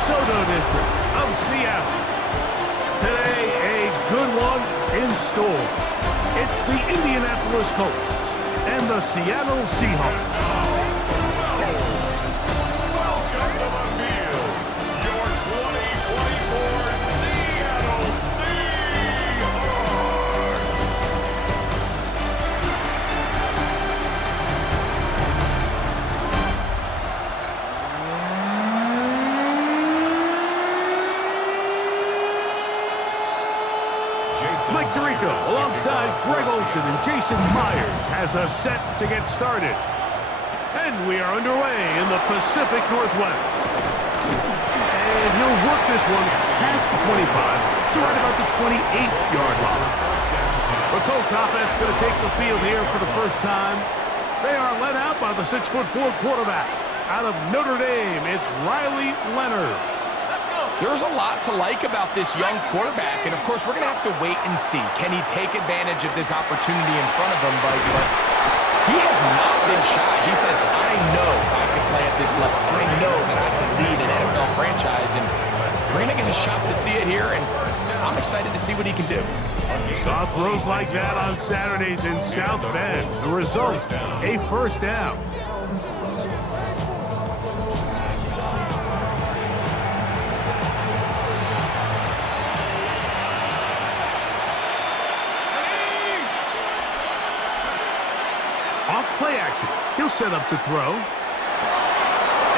DeSoto district of Seattle. Today, a good one in store. It's the Indianapolis Colts and the Seattle Seahawks. Welcome to the field, your 2024 Seattle Seahawks. Mike Tirico, alongside Greg Olsen and Jason Myers, has us set to get started. And we are underway in the Pacific Northwest. And he'll work this one past the 25 to right about the 28-yard line. The Colts offense going to take the field here for the first time. They are led out by the 6'4" quarterback. Out of Notre Dame, it's Riley Leonard. There's a lot to like about this young quarterback, and of course, we're going to have to wait and see. Can he take advantage of this opportunity in front of him? But he has not been shy. He says, I know I can play at this level. I know that I can lead an NFL franchise, and we're going to get a shot to see it here, and I'm excited to see what he can do. Saw throws like that on Saturdays in South Bend. The result, a first down. Off play action, he'll set up to throw.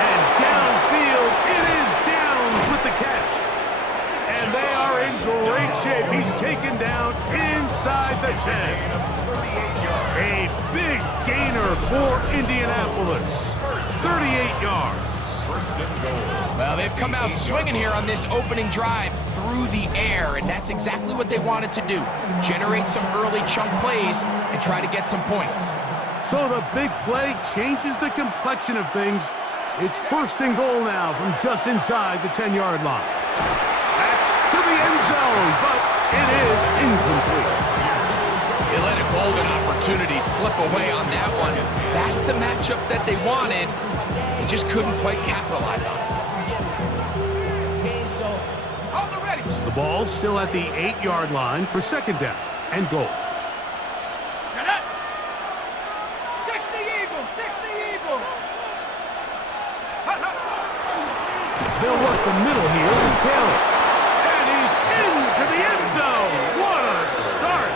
And downfield, it is Downs with the catch. And they are in great shape. He's taken down inside the 10. A big gainer for Indianapolis. 38 yards. Well, they've come out swinging here on this opening drive through the air, and that's exactly what they wanted to do. Generate some early chunk plays and try to get some points. So the big play changes the complexion of things. It's first and goal now from just inside the 10-yard line. That's to the end zone, but it is incomplete. They let a golden opportunity slip away on that one. That's the matchup that they wanted. They just couldn't quite capitalize on it. So the ball's still at the 8-yard line for second down and goal. They'll work the middle here with Taylor. And he's into the end zone. What a start.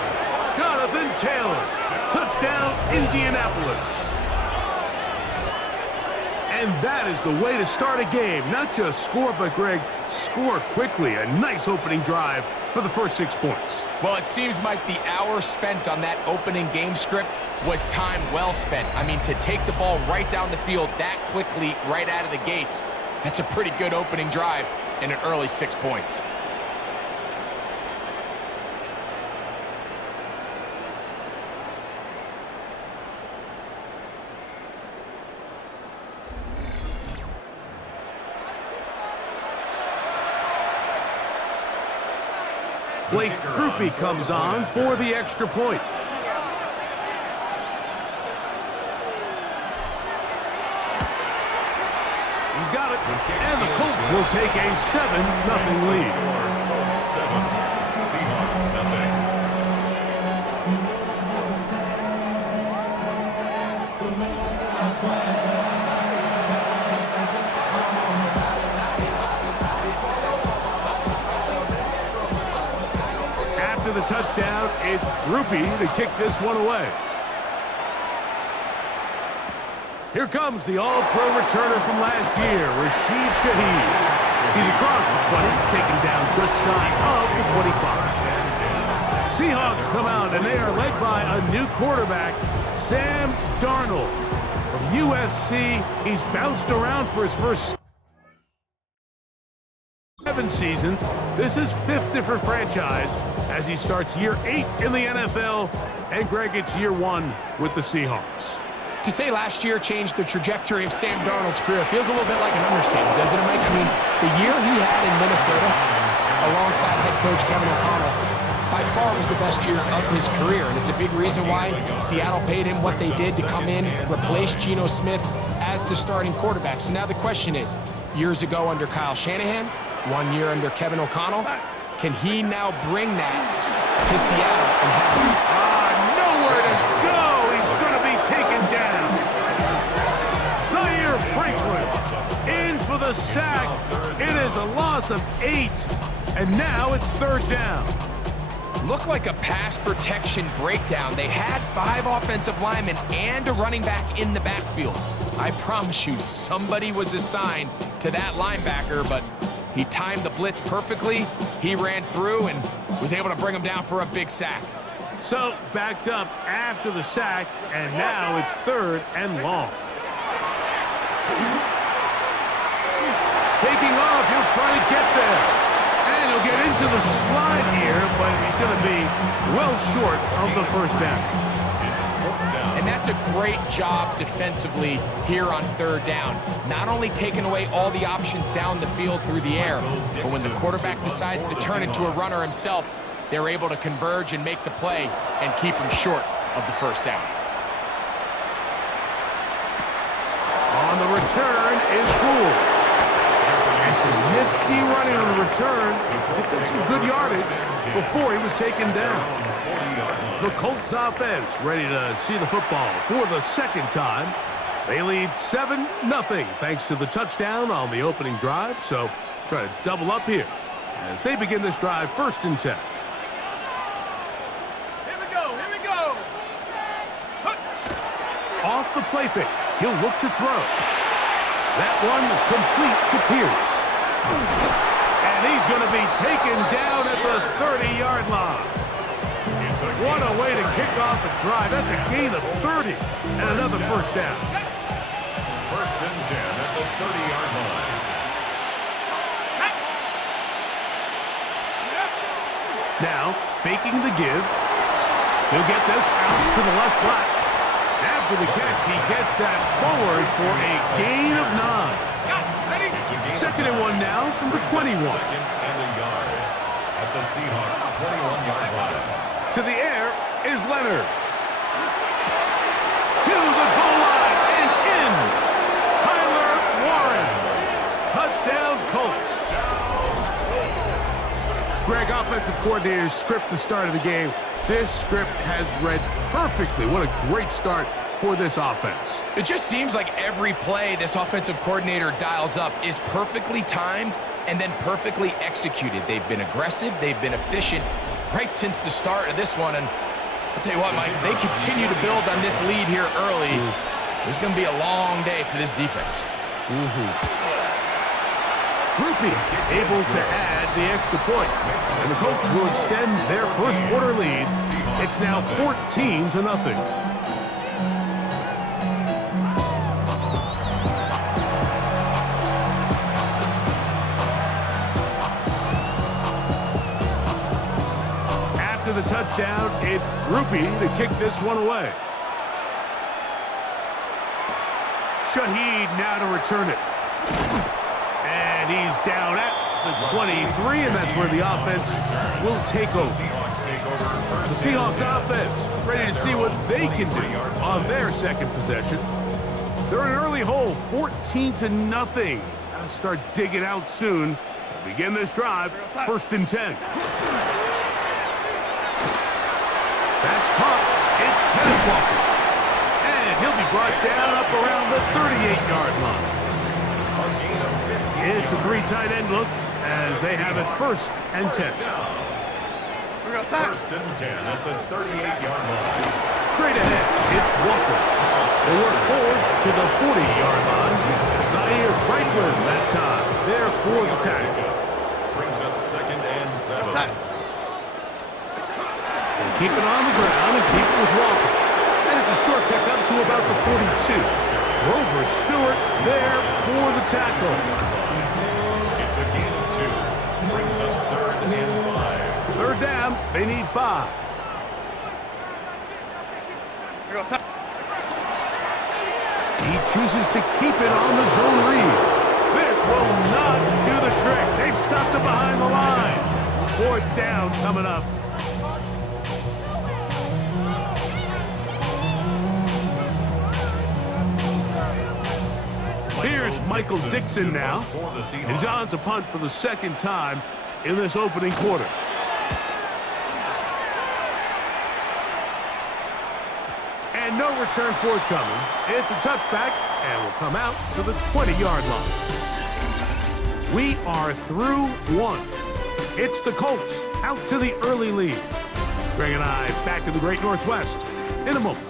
Jonathan Taylor. Touchdown, Indianapolis. And that is the way to start a game. Not just score, but, Greg, score quickly. A nice opening drive for the first 6 points. Well, it seems like the hour spent on that opening game script was time well spent. I mean, to take the ball right down the field that quickly right out of the gates, that's a pretty good opening drive and an early 6 points. Blake Grupe comes on for the extra point. He's got it, and the Colts will take a 7-0 lead. 7, Seahawks nothing. After the touchdown, it's Grupe to kick this one away. Here comes the all-pro returner from last year, Rashid Shaheed. He's across the 20, taken down just shy of the 25. Seahawks come out, and they are led by a new quarterback, Sam Darnold. From USC, he's bounced around for his first 7 seasons. This is 5th different franchise as he starts year 8 in the NFL. And, Greg, it's year 1 with the Seahawks. To say last year changed the trajectory of Sam Darnold's career feels a little bit like an understatement, doesn't it, Mike? I mean, the year he had in Minnesota alongside head coach Kevin O'Connell by far was the best year of his career, and it's a big reason why Seattle paid him what they did to come in, replace Geno Smith as the starting quarterback. So now the question is years ago under Kyle Shanahan, 1 year under Kevin O'Connell. Can he now bring that to Seattle and have nowhere to go. He's going to be taken down. Zaire Franklin in for the sack. It is a loss of 8, and now it's 3rd down. Looked like a pass protection breakdown. They had 5 offensive linemen and a running back in the backfield. I promise you, somebody was assigned to that linebacker, but he timed the blitz perfectly. He ran through and was able to bring him down for a big sack. So, backed up after the sack, and now it's 3rd and long. Taking off, he'll try to get there. And he'll get into the slide here, but he's going to be well short of the 1st down. And that's a great job defensively here on 3rd down. Not only taking away all the options down the field through the air, but when the quarterback decides to turn into a runner himself, they're able to converge and make the play and keep him short of the 1st down. On the return is Gould. And some nifty running on the return. It's some good yardage before he was taken down. The Colts offense ready to see the football for the 2nd time. They lead 7-0 thanks to the touchdown on the opening drive. So try to double up here as they begin this drive 1st and 10. Here we go. Off the play fake, he'll look to throw. That one complete to Pierce. And he's going to be taken down at the 30-yard line. What a way to kick off the drive. That's a gain of 30 and another 1st down. 1st and 10 at the 30-yard line. Now, faking the give. He'll get this out to the left flat. After the catch, he gets that forward for a gain of 9. 2nd and 1 now from the 21. 2nd and a yard at the Seahawks 21-yard line. To the air is Leonard. To the goal line and in. Tyler Warren. Touchdown Colts. Greg, offensive coordinator's script the start of the game. This script has read perfectly. What a great start for this offense. It just seems like every play this offensive coordinator dials up is perfectly timed and then perfectly executed. They've been aggressive, they've been efficient right since the start of this one. And I'll tell you what, Mike, they continue to build on this lead here early. This is going to be a long day for this defense. Groupie able to add the extra point. And the Colts will extend their 1st quarter lead. It's now 14-0. The touchdown, it's Groupie to kick this one away. Shaheed now to return it. And he's down at the 23, and that's where the offense will take over. The Seahawks offense ready to see what they can do on their 2nd possession. They're in an early hole, 14-0. Gotta start digging out soon. Begin this drive, 1st and 10. That's caught. It's Kenneth Walker. And he'll be brought down up around the 38-yard line. It's a 3 tight end look as they have it 1st and 10. 1st and 10 at the 38-yard line. Straight ahead, it's Walker. They work forward to the 40-yard line. Zaire Franklin that time there for the tackle. Brings up 2nd and 7. Keep it on the ground and keep it with Walker. And it's a short pick up to about the 42. Grover Stewart there for the tackle. It's a gain of 2. Brings up 3rd and 5. 3rd down, they need 5. He chooses to keep it on the zone read. This will not do the trick. They've stopped it behind the line. 4th down coming up. Here's Michael Dixon now. For the Seahawks. And John's a punt for the second time in this opening quarter. And no return forthcoming. It's a touchback and will come out to the 20-yard line. We are through one. It's the Colts out to the early lead. Greg and I back in the Great Northwest in a moment.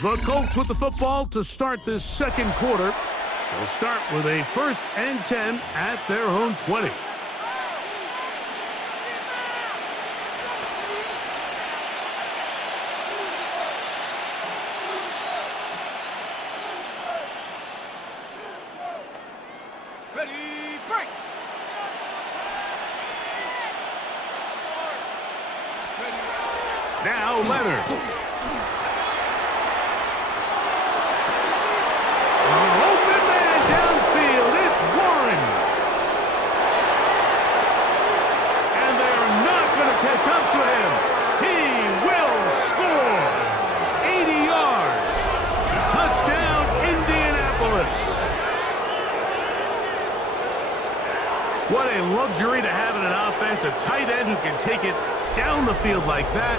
The Colts with the football to start this second quarter. They'll start with a 1st and 10 at their own 20. Ready, break! Now Leonard. Open man downfield. It's Warren. And they are not going to catch up to him. He will score. 80 yards. Touchdown, Indianapolis. What a luxury to have in an offense. A tight end who can take it down the field like that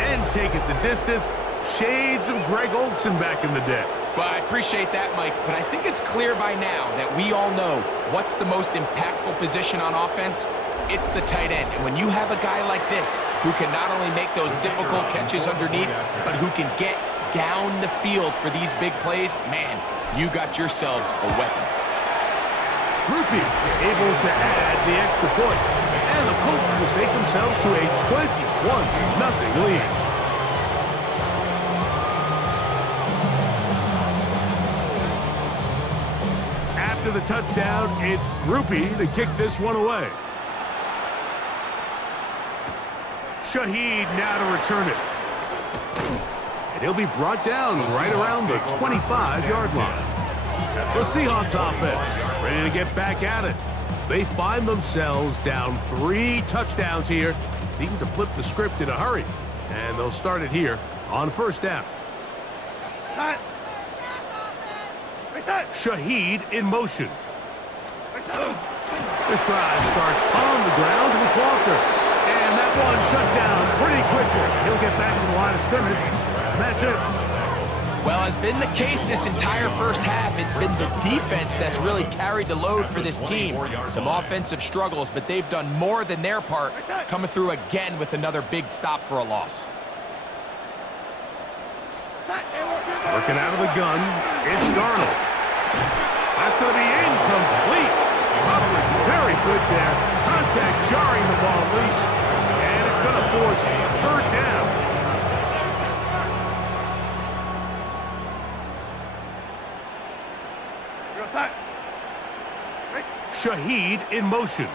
and take it the distance. Shades of Greg Olsen back in the day. Well, I appreciate that, Mike, but I think it's clear by now that we all know what's the most impactful position on offense. It's the tight end. And when you have a guy like this who can not only make those difficult catches underneath, but who can get down the field for these big plays, man, you got yourselves a weapon. Groupie able to add the extra point. And the Colts will take themselves to a 21-0 lead. After the touchdown, it's Groupie to kick this one away. Shaheed now to return it. And he'll be brought down right around the 25-yard line. The Seahawks offense ready to get back at it. They find themselves down 3 touchdowns here, needing to flip the script in a hurry. And they'll start it here on 1st down. Shaheed in motion. This drive starts on the ground with Walker. And that one shut down pretty quickly. He'll get back to the line of scrimmage. And that's it. Well, as been the case this entire first half, it's been the defense that's really carried the load for this team. Some offensive struggles, but they've done more than their part, coming through again with another big stop for a loss. Working out of the gun, it's Darnold. That's going to be incomplete. Coverage very good there. Contact jarring the ball loose, and it's going to force 3rd down. Shaheed in motion.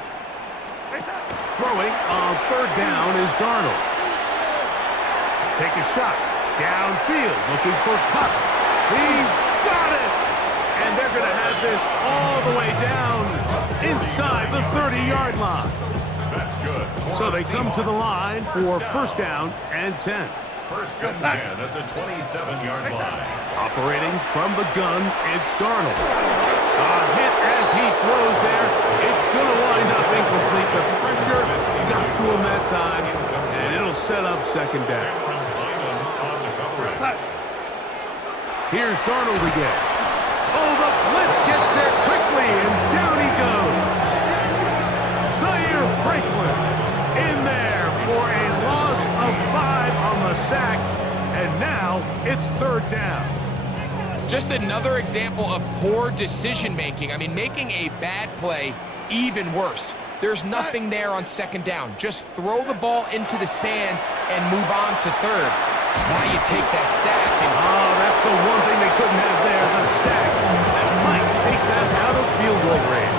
Throwing on 3rd down is Darnold. Take a shot. Downfield, looking for Cup. He's got it! And they're going to have this all the way down inside the 30-yard line. That's good. So they come to the line for 1st down and 10. 1st and 10 at the 27-yard line. Operating from the gun, it's Darnold. A hit as he throws there. It's going to wind up incomplete. The pressure got to him that time, and it'll set up 2nd down. Here's Darnold again. Oh, the blitz gets there quickly, and down he goes. Zaire Franklin in there for a loss of 5 on the sack, and now it's 3rd down. Just another example of poor decision-making. I mean, making a bad play even worse. There's nothing there on 2nd down. Just throw the ball into the stands and move on to 3rd. Now you take that sack and... Oh, that's the one thing they couldn't have there, the sack. That might take that out of field goal range.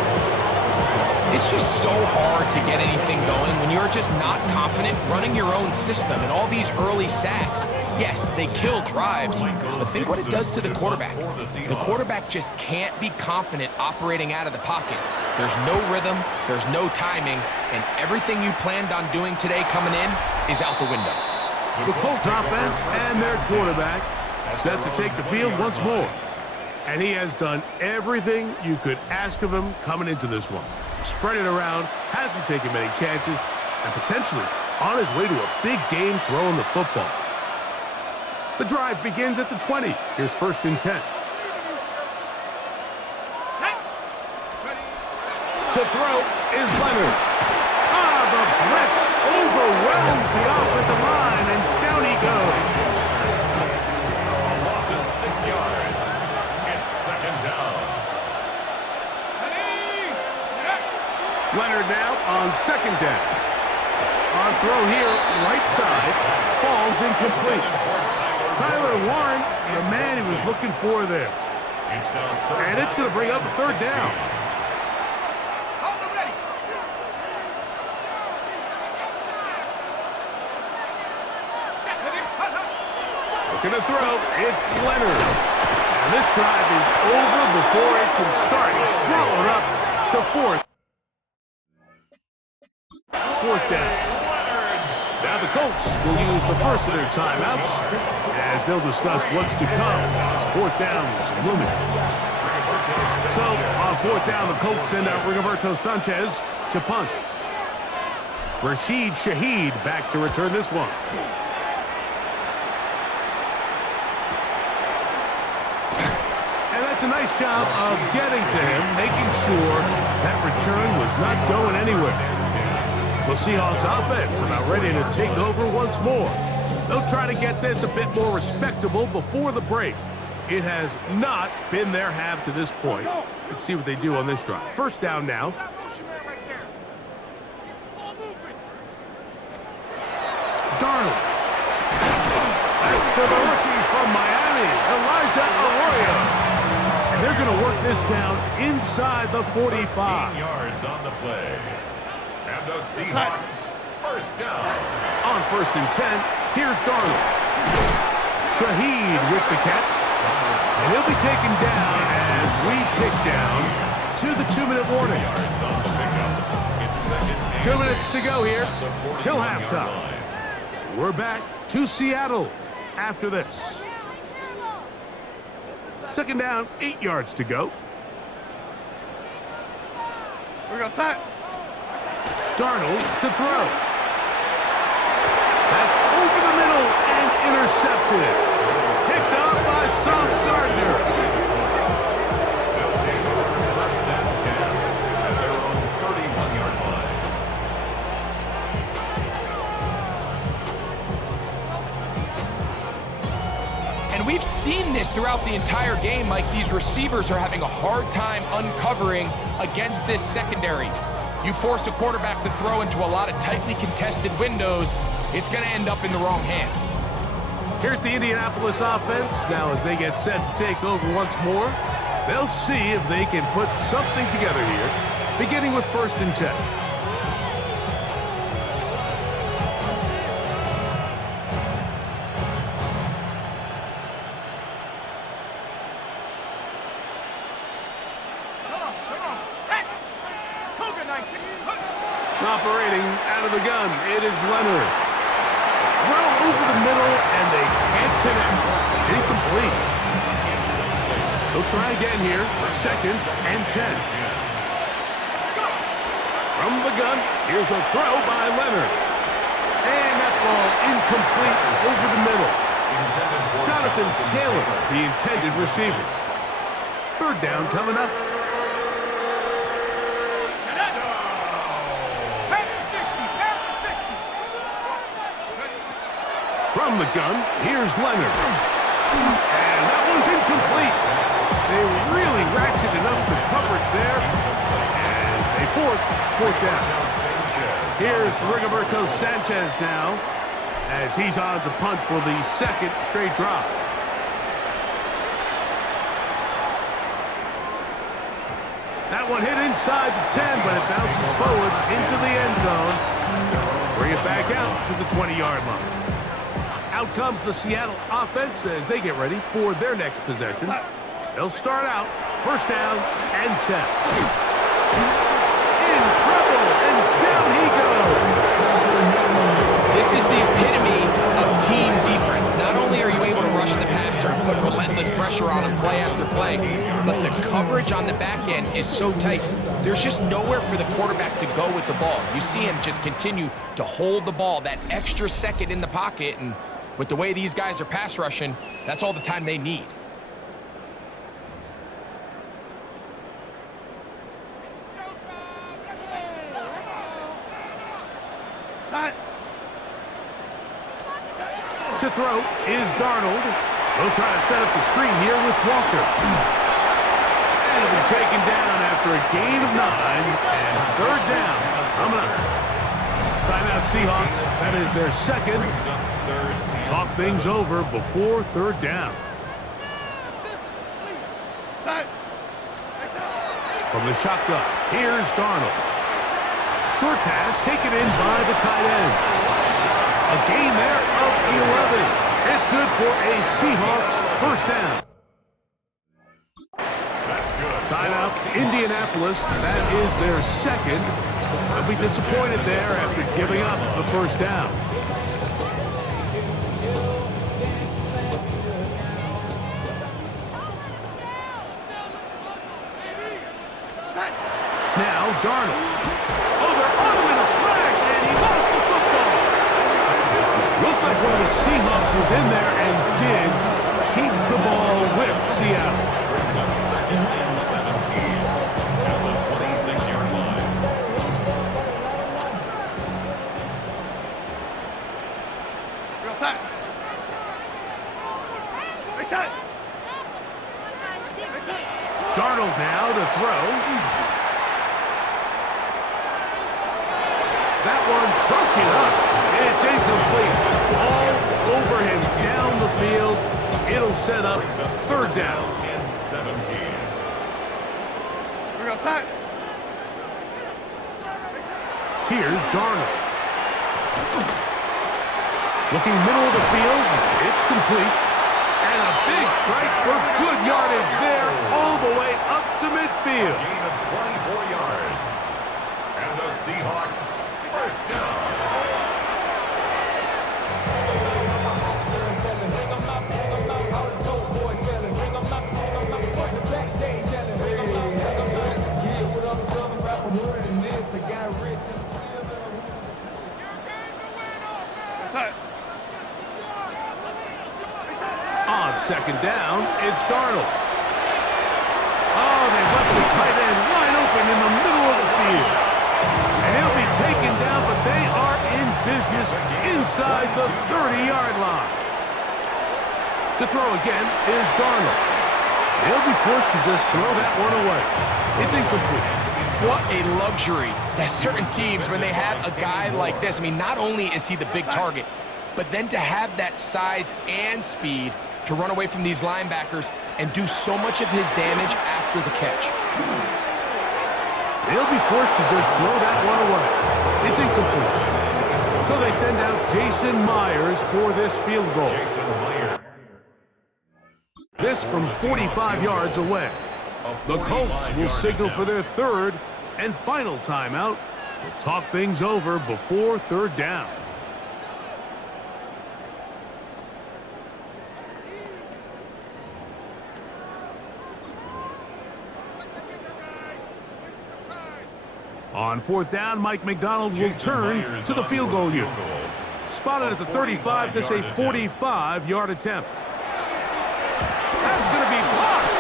It's just so hard to get anything going when you're just not confident running your own system. And all these early sacks, yes, they kill drives, but think what it does to the quarterback. The quarterback just can't be confident operating out of the pocket. There's no rhythm, there's no timing, and everything you planned on doing today coming in is out the window. The Colts offense and their quarterback set to take the field once more. And he has done everything you could ask of him coming into this one. Spread it around, hasn't taken many chances, and potentially on his way to a big game throwing the football. The drive begins at the 20. Here's 1st and 10. To throw is Leonard. The blitz overwhelms the offensive line, and down he goes. Loss of 6 yards. It's 2nd down. Leonard now on 2nd down. On throw here, right side, falls incomplete. Tyler Warren, the man he was looking for there. And it's going to bring up a 3rd down. Looking to throw, it's Leonard. And this drive is over before it can start. He's swallowed up to 4th. 4th down. Now the Colts will use the first of their timeouts as they'll discuss what's to come as 4th down is looming. So on 4th down, the Colts send out Rigoberto Sanchez to punt. Rashid Shaheed back to return this one. And that's a nice job of getting to him, making sure that return was not going anywhere. The Seahawks offense about ready to take over once more. They'll try to get this a bit more respectable before the break. It has not been their half to this point. Let's see what they do on this drive. 1st down now. Darnold. That's to the rookie from Miami, Elijah Arroyo. And they're going to work this down inside the 45. 13 yards on the play. And the Seahawks, 1st down. On 1st and 10, here's Darnold. Shaheed with the catch. And he'll be taken down as we tick down to the 2-minute warning. 2 minutes to go here till halftime. We're back to Seattle after this. 2nd down, 8 yards to go. We're going to set. Darnold to throw. That's over the middle and intercepted. Picked up by Sauce Gardner. They'll take over 1st and 10 at their own 31-yard line. And we've seen this throughout the entire game, Mike. These receivers are having a hard time uncovering against this secondary. You force a quarterback to throw into a lot of tightly contested windows, it's going to end up in the wrong hands. Here's the Indianapolis offense. Now as they get set to take over once more, they'll see if they can put something together here, beginning with 1st and 10. Operating out of the gun, it is Leonard. Throw over the middle, and they can't connect. It's incomplete. They'll try again here. 2nd and 10. From the gun, here's a throw by Leonard. And that ball incomplete over the middle. Jonathan Taylor, the intended receiver. 3rd down coming up. From the gun, here's Leonard. And that one's incomplete. They really ratcheted up the coverage there. And they force 4th down. Here's Rigoberto Sanchez now, as he's on to punt for the 2nd straight drive. That one hit inside the 10, but it bounces forward into the end zone. Bring it back out to the 20-yard line. Out comes the Seattle offense as they get ready for their next possession. They'll start out 1st down and 10. is so tight. There's just nowhere for the quarterback to go with the ball. You see him just continue to hold the ball that extra second in the pocket, and with the way these guys are pass rushing, that's all the time they need. To throw is Darnold. He'll try to set up the screen here with Walker. And he'll be taken down after a gain of 9 and 3rd down. Coming up. Timeout Seahawks. That is their second. Talk things over before 3rd down. From the shotgun, here's Darnold. Short pass taken in by the tight end. A gain there of 11. It's good for a Seahawks 1st down. That's good. Timeout Indianapolis. That is their second. They'll be disappointed there after giving up the 1st down. Now Darnold. Oh, they're on him in a flash, and he lost the football. Looked like one of the Seahawks was in there and did keep the ball with Seattle. Brings up 2nd and 17 at the 26-yard line. You're outside. Darnold now to throw. That one broken up. It's incomplete. All over him down the field. It'll set up 3rd down. And 17. You're outside. Here's Darnold. Looking middle of the field. It's complete. And a big strike for good yardage there all the way up to midfield. Gain of 24 yards. And the Seahawks 1st down. On 2nd down, it's Darnold. Oh, they left the tight end wide open in the middle of the field. And he'll be taken down, but they are in business inside the 30-yard line. To throw again is Darnold. He'll be forced to just throw that one away. It's incomplete. What a luxury that certain teams, when they have a guy like this, I mean, not only is he the big target, but then to have that size and speed to run away from these linebackers and do so much of his damage after the catch. They'll be forced to just throw that one away. It's incomplete. So they send out Jason Myers for this field goal. Jason Myers. This from 45 yards away. The Colts will signal for their 3rd and final timeout. We'll talk things over before 3rd down. On 4th down, Mike McDonald will turn to the field goal unit. Spotted at the 35, this a 45-yard attempt. That's going to be blocked.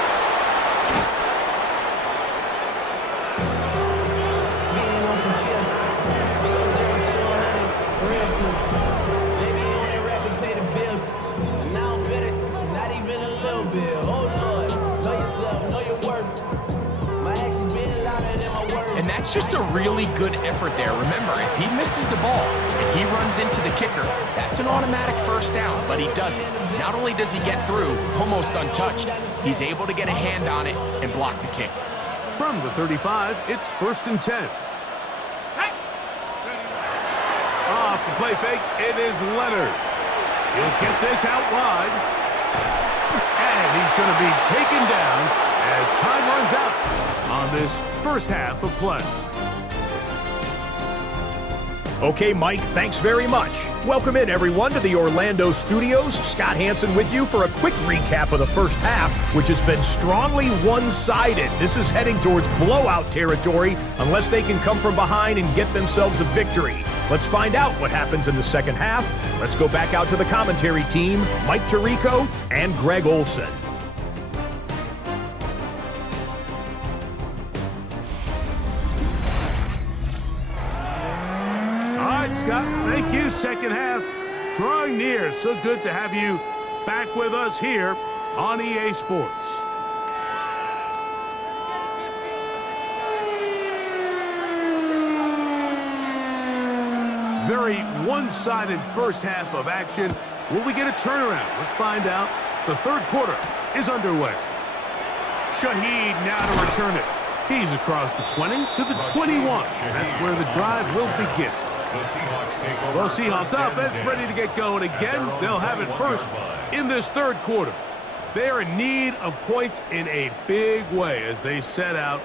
And that's just a really good effort there. Remember, if he misses the ball and he runs into the kicker, that's an automatic 1st down, but he doesn't. Not only does he get through almost untouched, he's able to get a hand on it and block the kick. From the 35, it's 1st and 10. Off the play fake, it is Leonard. He'll get this out wide. And he's going to be taken down as time runs out on this 1st half of play. Okay, Mike, thanks very much. Welcome in, everyone, to the Orlando studios. Scott Hansen with you for a quick recap of the first half, which has been strongly one-sided. This is heading towards blowout territory unless they can come from behind and get themselves a victory. Let's find out what happens in the second half. Let's go back out to the commentary team, Mike Tirico and Greg Olson. Scott, thank you. Second half drawing near. So good to have you back with us here on EA Sports. Very one-sided first half of action. Will we get a turnaround? Let's find out. The third quarter is underway. Shaheed now to return it. He's across the 20 to the 21. That's where the drive will begin. Well, Seahawks offense ready to get going again. They'll have it first in this third quarter. They are in need of points in a big way as they set out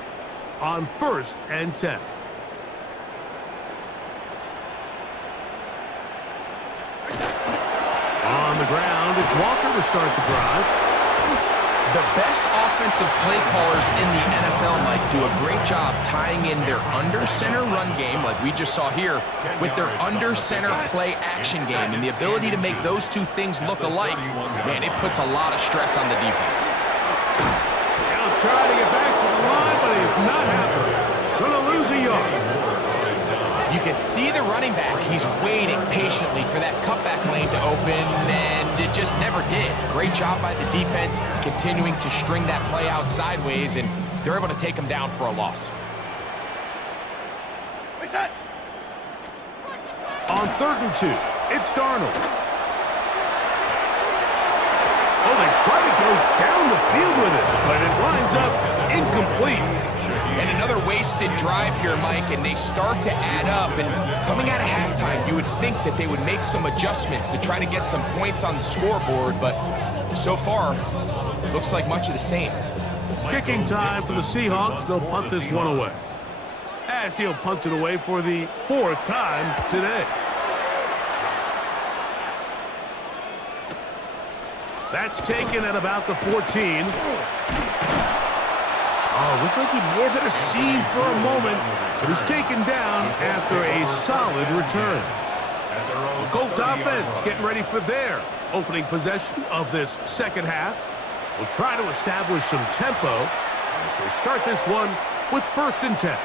on 1st and 10. On the ground, it's Walker to start the drive. The best offensive play callers in the NFL, Mike, do a great job tying in their under-center run game, like we just saw here, with their under-center play action game. And the ability to make those two things look alike, man, it puts a lot of stress on the defense. Now trying to get back to the line, but it's not happening. Gonna lose a yard. You can see the running back. He's waiting patiently for that cutback lane to open, and it just never did. Great job by the defense, continuing to string that play out sideways, and they're able to take him down for a loss. On 3rd and 2, it's Darnold. Oh, they try to go down the field with it, but it winds up incomplete. And another wasted drive here, Mike, and they start to add up. And coming out of halftime, you would think that they would make some adjustments to try to get some points on the scoreboard, but so far, looks like much of the same. Kicking time for the Seahawks. They'll punt this one away. As he'll punt it away for the 4th time today. That's taken at about the 14. Oh, looked like he may have hit a seam for a moment, but he's taken down after a solid return. The Colts offense getting ready for their opening possession of this second half. Will try to establish some tempo as they start this one with 1st and 10.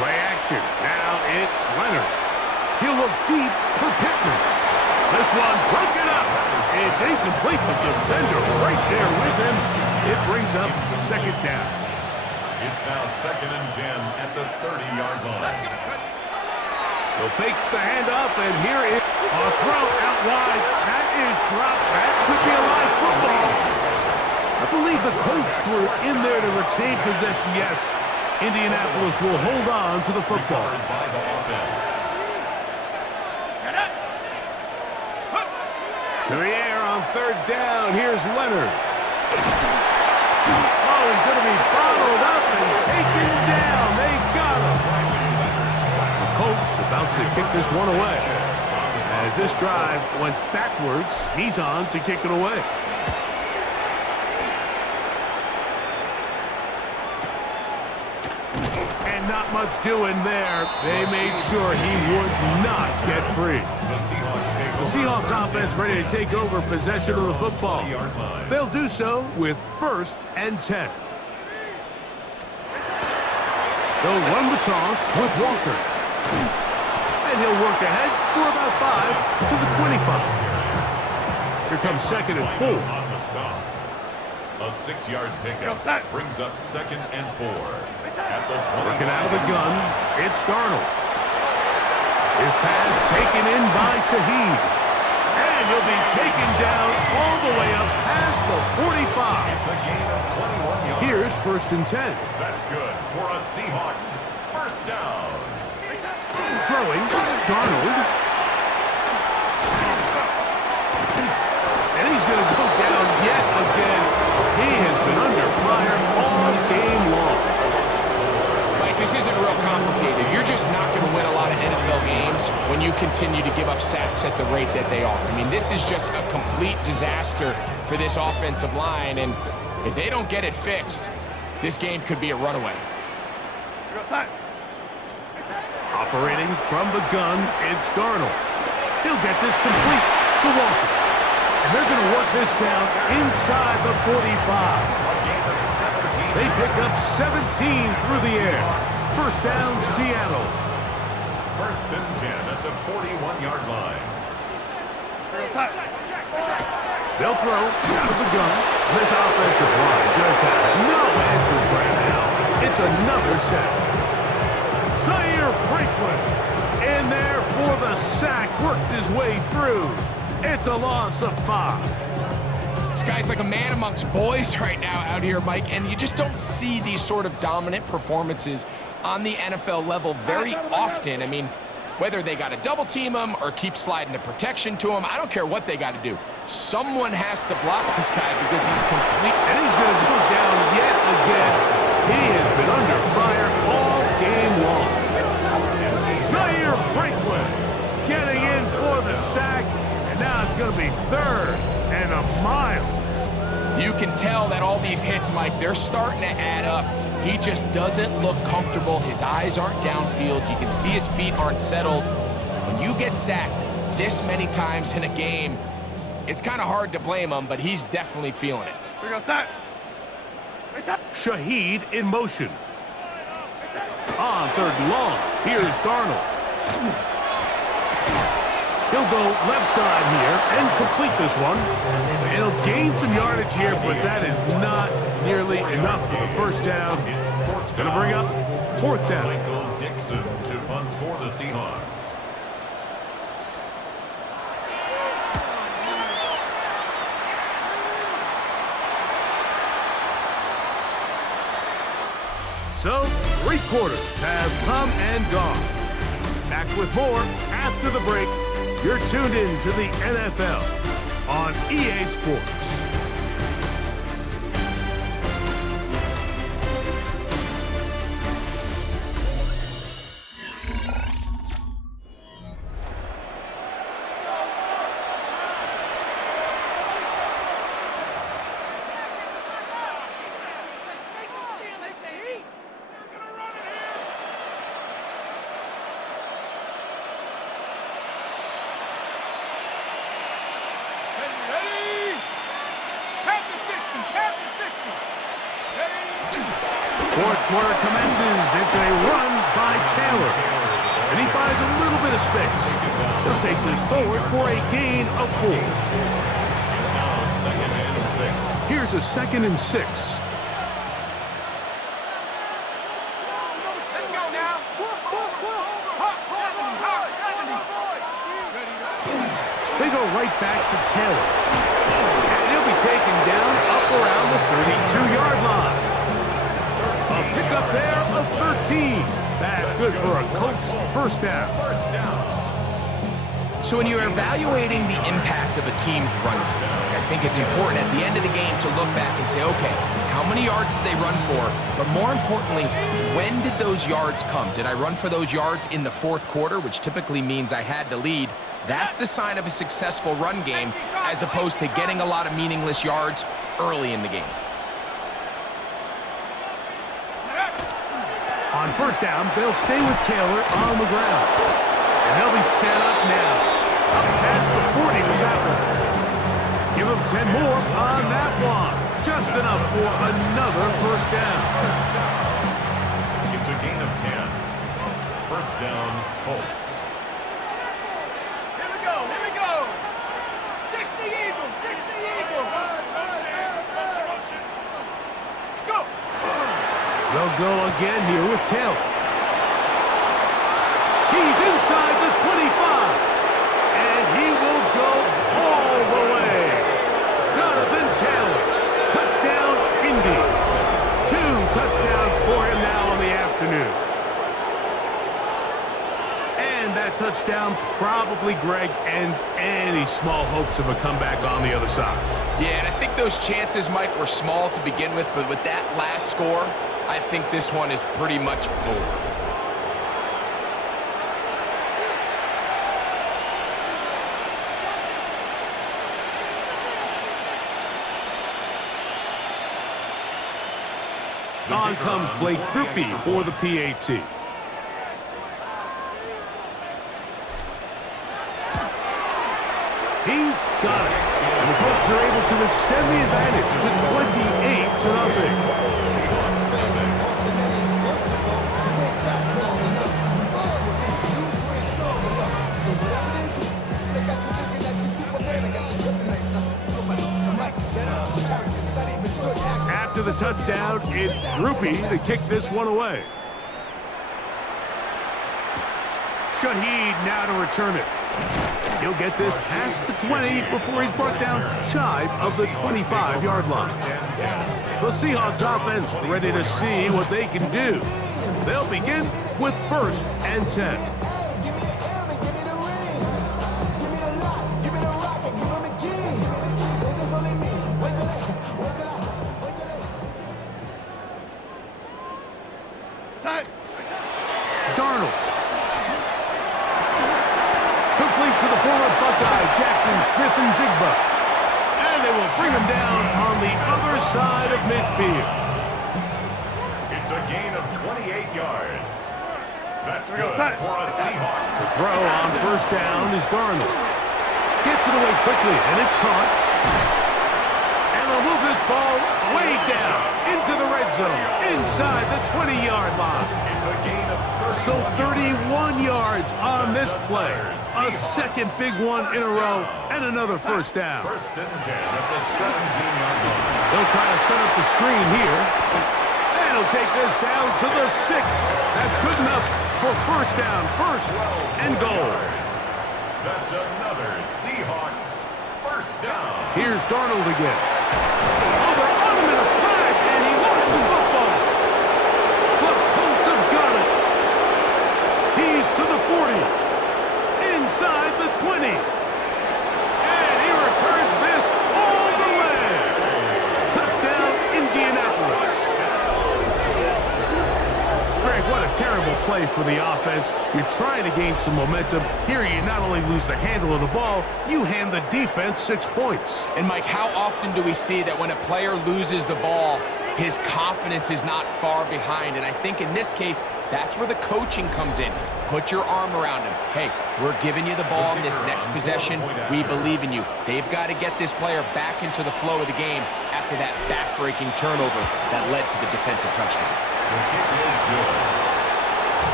Play action. Now it's Leonard. He'll look deep for Pittman. This one broken up. It's incomplete. The defender right there with him. It brings up 2nd down. It's now 2nd and 10 at the 30-yard line. They'll fake the handoff, and here is a throw out wide. That is dropped. That could be a live football. I believe the Colts were in there to retain possession. Yes, Indianapolis will hold on to the football. By the offense. To the air on 3rd down. Here's Leonard. Oh, he's going to be bottled up and taken down. They got him. The Colts about to kick this one away. As this drive went backwards, he's on to kick it away. And not much doing there. They made sure he would not get free. The Seahawks offense ready to take over possession of the football. They'll do so with 1st and 10. They'll run the toss with Walker. And he'll work ahead for about 5 to the 25. Here comes 2nd and 4. On the stop. A 6-yard pickup brings up 2nd and 4. At the 20. Working out of the gun, it's Darnold. His pass taken in by Shaheed. And he'll be taken down all the way up past the 45. It's a gain of 21 yards. Here's 1st and 10. That's good for a Seahawks. 1st down. Throwing, Darnold. And he's going to go down yet again. He has been under fire all continue to give up sacks at the rate that they are. I mean, this is just a complete disaster for this offensive line, and if they don't get it fixed, this game could be a runaway. Operating from the gun, it's Darnold. He'll get this complete to Walker. And they're going to work this down inside the 45. They pick up 17 through the air. First down, Seattle. First and 10 at the 41-yard line. They'll throw out of the gun. This offensive line just has no answers right now. It's another sack. Zaire Franklin in there for the sack. Worked his way through. It's a loss of 5. This guy's like a man amongst boys right now out here, Mike, and you just don't see these sort of dominant performances on the NFL level very often. I mean, whether they got to double team him or keep sliding the protection to him, I don't care what they got to do. Someone has to block this guy because he's complete. And he's going to go down yet again. He has been under fire all game long. Zaire Franklin getting in for the sack, and now it's going to be 3rd and a mile. You can tell that all these hits, Mike, they're starting to add up. He just doesn't look comfortable. His eyes aren't downfield. You can see his feet aren't settled. When you get sacked this many times in a game, it's kind of hard to blame him, but he's definitely feeling it. Shaheed in motion. On 3rd and long, here's Darnold. He'll go left side here and complete this one. It'll gain some yardage here, but that is not nearly enough for the first down. It's going to bring up 4th down. Michael Dixon to punt for the Seahawks. So, 3 quarters have come and gone. Back with more after the break. You're tuned in to the NFL on EA Sports. Fourth quarter commences. It's a run by Taylor. And he finds a little bit of space. He'll take this forward for a gain of 4. It's now 2nd and 6. Here's a 2nd and 6. Let's go now. Hawk 70. They go right back to Taylor. And he'll be taken down up around the 32-yard line. A pickup there of 13. That's good for a Colts first down. So when you're evaluating the impact of a team's run, I think it's important at the end of the game to look back and say, okay, how many yards did they run for? But more importantly, when did those yards come? Did I run for those yards in the 4th quarter, which typically means I had to lead? That's the sign of a successful run game, as opposed to getting a lot of meaningless yards early in the game. On first down, they'll stay with Taylor on the ground. And they'll be set up now. Up past the 40 with that one. Give them 10 more on that one. Just enough for another first down. It's a gain of 10. First down, Colts. Here we go. 60 Eagles. Let's go. They'll go again here with Taylor. He's inside the 25. And he will go all the way. Jonathan Taylor. Touchdown, Indy. 2 touchdowns for him now on the afternoon. And that touchdown probably, Greg, ends any small hopes of a comeback on the other side. Yeah, and I think those chances, Mike, were small to begin with, but with that last score, I think this one is pretty much over. On comes Blake Groupie for the PAT. He's got it. And the Colts are able to extend the advantage to 28-0. After the touchdown, it's Groupie to kick this one away. Shaheed now to return it. He'll get this past the 20 before he's brought down shy of the 25-yard line. The Seahawks offense ready to see what they can do. They'll begin with 1st and 10. Darnold. Complete to the former Buckeye, Jackson Smith-Njigba. And they will bring him down on the other side of midfield. It's a gain of 28 yards. That's good for a Seahawks. The throw on 1st down is Darnold. Gets it away quickly, and it's caught. And they'll move this ball way down into the red zone, inside the 20-yard line. It's a gain of 31 So 31 yards on this play. A second big one in a row, and another 1st down. 1st and 10 at the 17-yard line. They'll try to set up the screen here. And he'll take this down to the 6. That's good enough for 1st down, 1st and goal. That's another Seahawks 1st down. Here's Darnold again. Oh, they're on him in a flash, and he lost the football. The Colts have got it. He's to the 40. Inside the 20. And he returns this all the way. Touchdown, Indianapolis. Greg, what a terrible play for the offense. You're trying to gain some momentum. Here you not only lose the handle of the ball, you hand the defense 6 points. And Mike, how often do we see that when a player loses the ball, his confidence is not far behind? And I think in this case, that's where the coaching comes in. Put your arm around him. Hey, we're giving you the ball in this next possession. We believe in you. They've got to get this player back into the flow of the game after that back-breaking turnover that led to the defensive touchdown. The kick is good.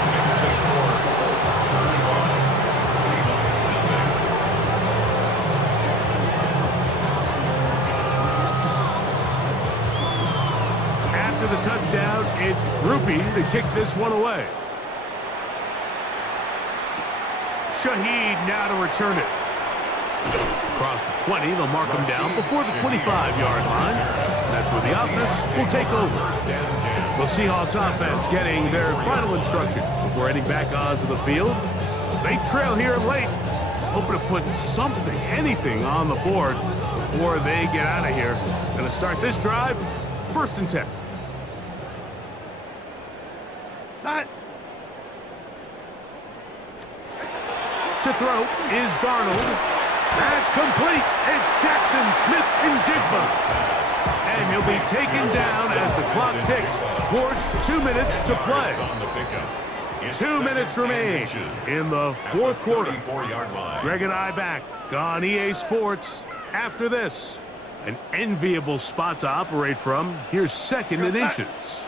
Makes the score Colts 31, Seahawks nothing. After the touchdown, it's Groupie to kick this one away. Shaheed now to return it. Across the 20, they'll mark him down before the 25-yard line. That's where the offense will take over. The Seahawks offense getting their final instruction before heading back onto the field. They trail here late, hoping to put something, anything on the board before they get out of here. Going to start this drive, 1st and 10. Set. To throw is Darnold. That's complete. It's Jackson Smith-Njigba. And he'll be taken down as the clock ticks towards 2 minutes to play. 2 minutes remain in the 4th quarter. Greg and I back on EA Sports after this. An enviable spot to operate from. Here's 2nd and inches.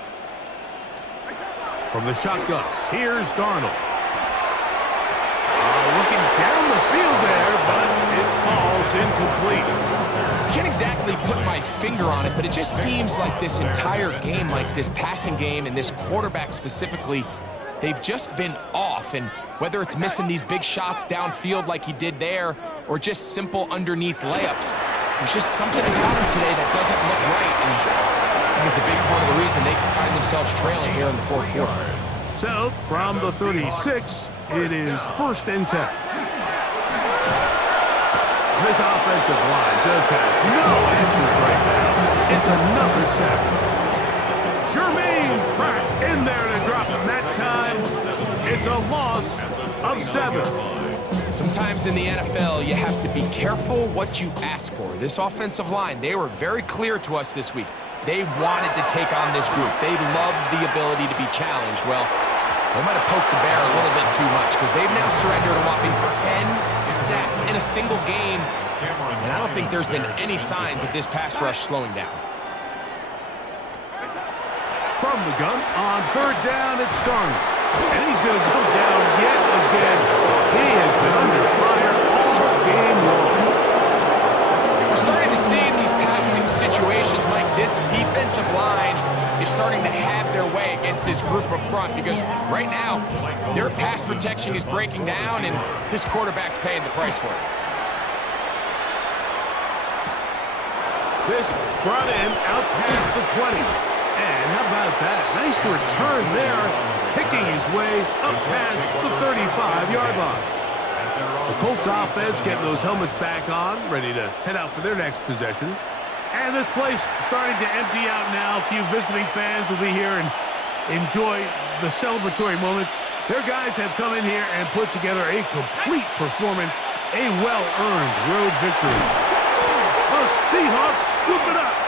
From the shotgun, here's Darnold. Looking down the field there, but it falls incomplete. Can't exactly put my finger on it, but it just seems like this entire game, like this passing game and this quarterback specifically, they've just been off. And whether it's missing these big shots downfield like he did there or just simple underneath layups, there's just something about him today that doesn't look right. And it's a big part of the reason they find themselves trailing here in the 4th quarter. So, from the 36, it is 1st and 10. This offensive line just has no answers right now. It's another sack. Jermaine Pratt in there to drop him that time. It's a loss of 7. Sometimes in the NFL, you have to be careful what you ask for. This offensive line, they were very clear to us this week. They wanted to take on this group. They loved the ability to be challenged. Well, they might have poked the bear a little bit too much because they've now surrendered a whopping 10 sacks in a single game. And I don't think there's been any signs of this pass rush slowing down. From the gun, on third down, it's Darnold. And he's going to go down yet again. He has been under fire all game long. We're starting to see in these passing situations, Mike, this defensive line is starting to have their way against this group up front because right now, their pass protection is breaking down and this quarterback's paying the price for it. This brought in out past the 20. And how about that? Nice return there, picking his way up past the 35-yard line. The Colts offense getting those helmets back on, ready to head out for their next possession. And this place starting to empty out now. A few visiting fans will be here and enjoy the celebratory moments. Their guys have come in here and put together a complete performance, a well-earned road victory. The Seahawks scoop it up.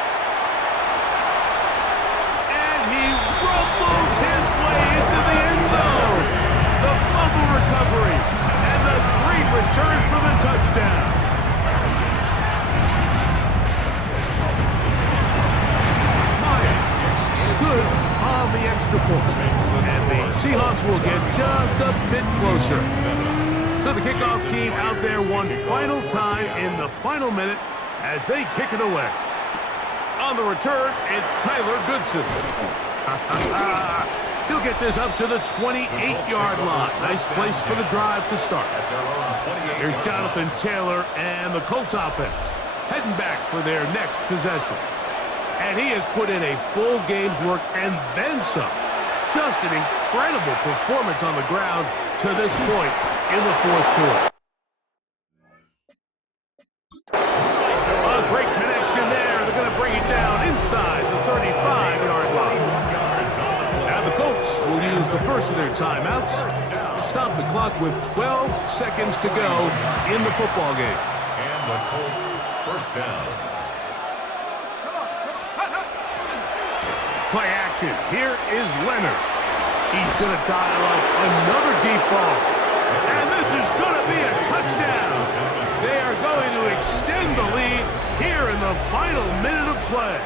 Rumbles his way into the end zone. The fumble recovery and the great return for the touchdown. Myers, good on the extra point. And the Seahawks will get just a bit closer. So the kickoff team out there one final time in the final minute as they kick it away. On the return, it's Tyler Goodson. He'll get this up to the 28-yard line. Nice place for the drive to start. Here's Jonathan Taylor and the Colts offense heading back for their next possession. And he has put in a full game's work and then some. Just an incredible performance on the ground to this point in the fourth quarter. A great connection there. They're going to bring it down inside the 35-yard line. Will use the first of their timeouts. Stop the clock with 12 seconds to go in the football game. And the Colts first down. Play action. Here is Leonard. He's going to dial up another deep ball. And this is going to be a touchdown. They are going to extend the lead here in the final minute of play.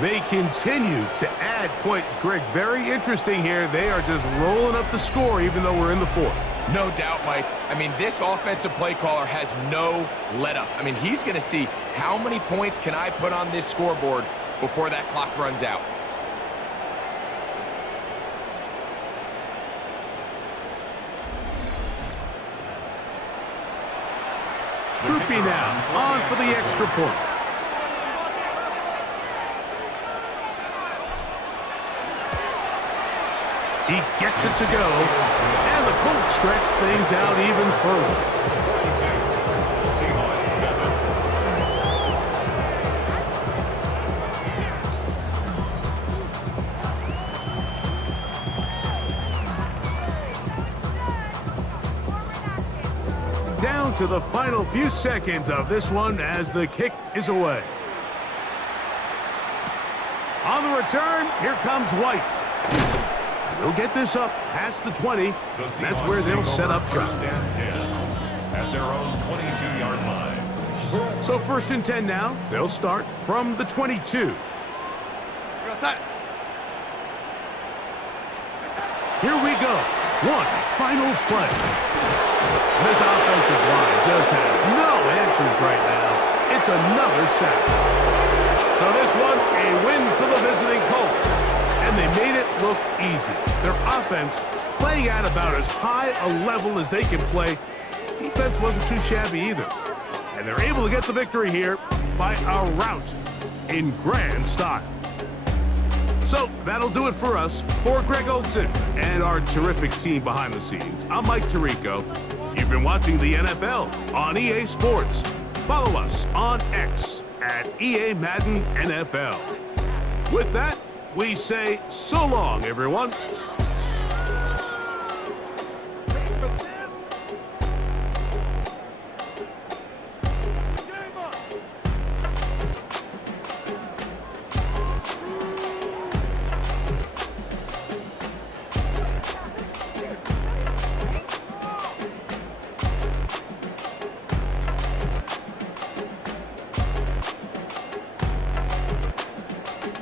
They continue to add points. Greg, very interesting here. They are just rolling up the score even though we're in the fourth. No doubt, Mike. I mean, this offensive play caller has no let-up. I mean, he's going to see how many points can I put on this scoreboard before that clock runs out. Groupie now, on for the extra point. He gets it to go, and the Colts stretch things out even further. 32, Seahawks 7. Down to the final few seconds of this one as the kick is away. On the return, here comes White. They'll get this up past the 20. That's where they'll set up shop. First and 10 at their own 22-yard line. So first and 10 now. They'll start from the 22. Here we go. One final play. This offensive line just has no answers right now. It's another sack. So this one, a win for the visiting Colts. And they made it look easy. Their offense playing at about as high a level as they can play. Defense wasn't too shabby either. And they're able to get the victory here by a rout in grand style. So that'll do it for us. For Greg Olsen and our terrific team behind the scenes, I'm Mike Tirico. You've been watching the NFL on EA Sports. Follow us on X at EA Madden NFL. With that, we say so long, everyone.